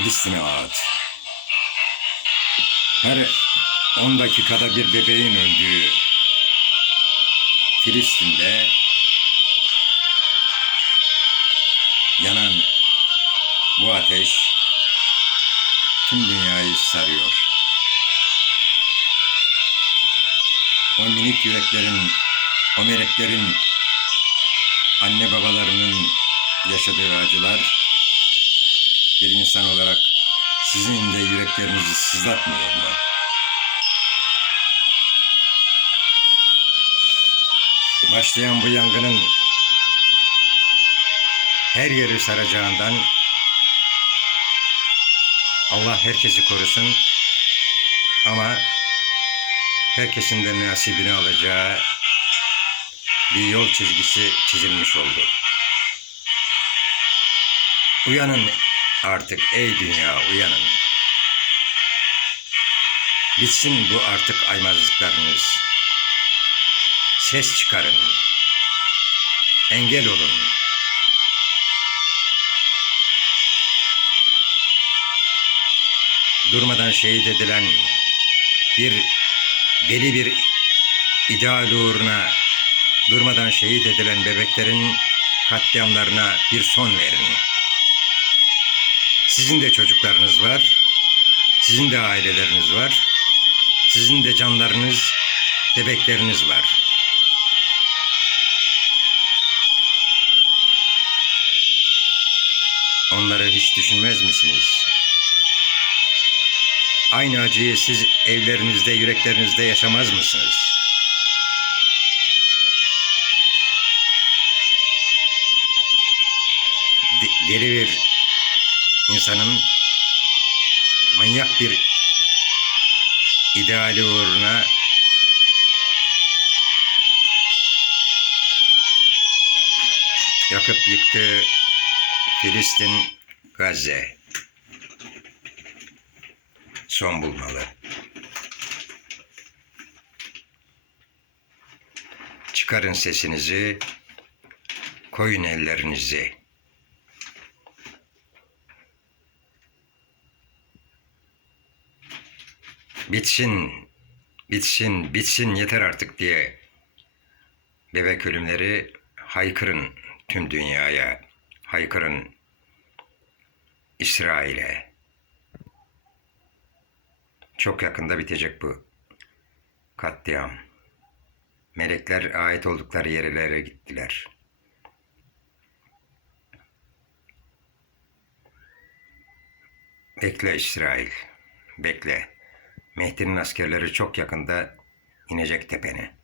Filistin'e ait. Her 10 dakikada bir bebeğin öldüğü Filistin'de yanan bu ateş tüm dünyayı sarıyor. O minik yüreklerin, o meleklerin anne babalarının yaşadığı acılar bir insan olarak sizin de yüreklerinizi sızlatmıyor mu? Başlayan bu yangının her yeri saracağından Allah herkesi korusun ama herkesin de nasibini alacağı bir yol çizgisi çizilmiş oldu. Uyanın artık ey dünya uyanın. Bitsin bu artık aymazlıklarınız. Ses çıkarın. Engel olun. Durmadan şehit edilen bir deli bir ideal uğruna durmadan şehit edilen bebeklerin katliamlarına bir son verin. Sizin de çocuklarınız var. Sizin de aileleriniz var. Sizin de canlarınız, bebekleriniz var. Onları hiç düşünmez misiniz? Aynı acıyı siz evlerinizde, yüreklerinizde yaşamaz mısınız? De- deli bir insanın manyak bir ideali uğruna yakıp yıktığı Filistin, Gazze son bulmalı. Çıkarın sesinizi, koyun ellerinizi. Bitsin, bitsin, bitsin yeter artık diye bebek ölümleri haykırın tüm dünyaya, haykırın İsrail'e. Çok yakında bitecek bu katliam. Melekler ait oldukları yerlere gittiler. Bekle İsrail, bekle. Mehdi'nin askerleri çok yakında inecek tepene.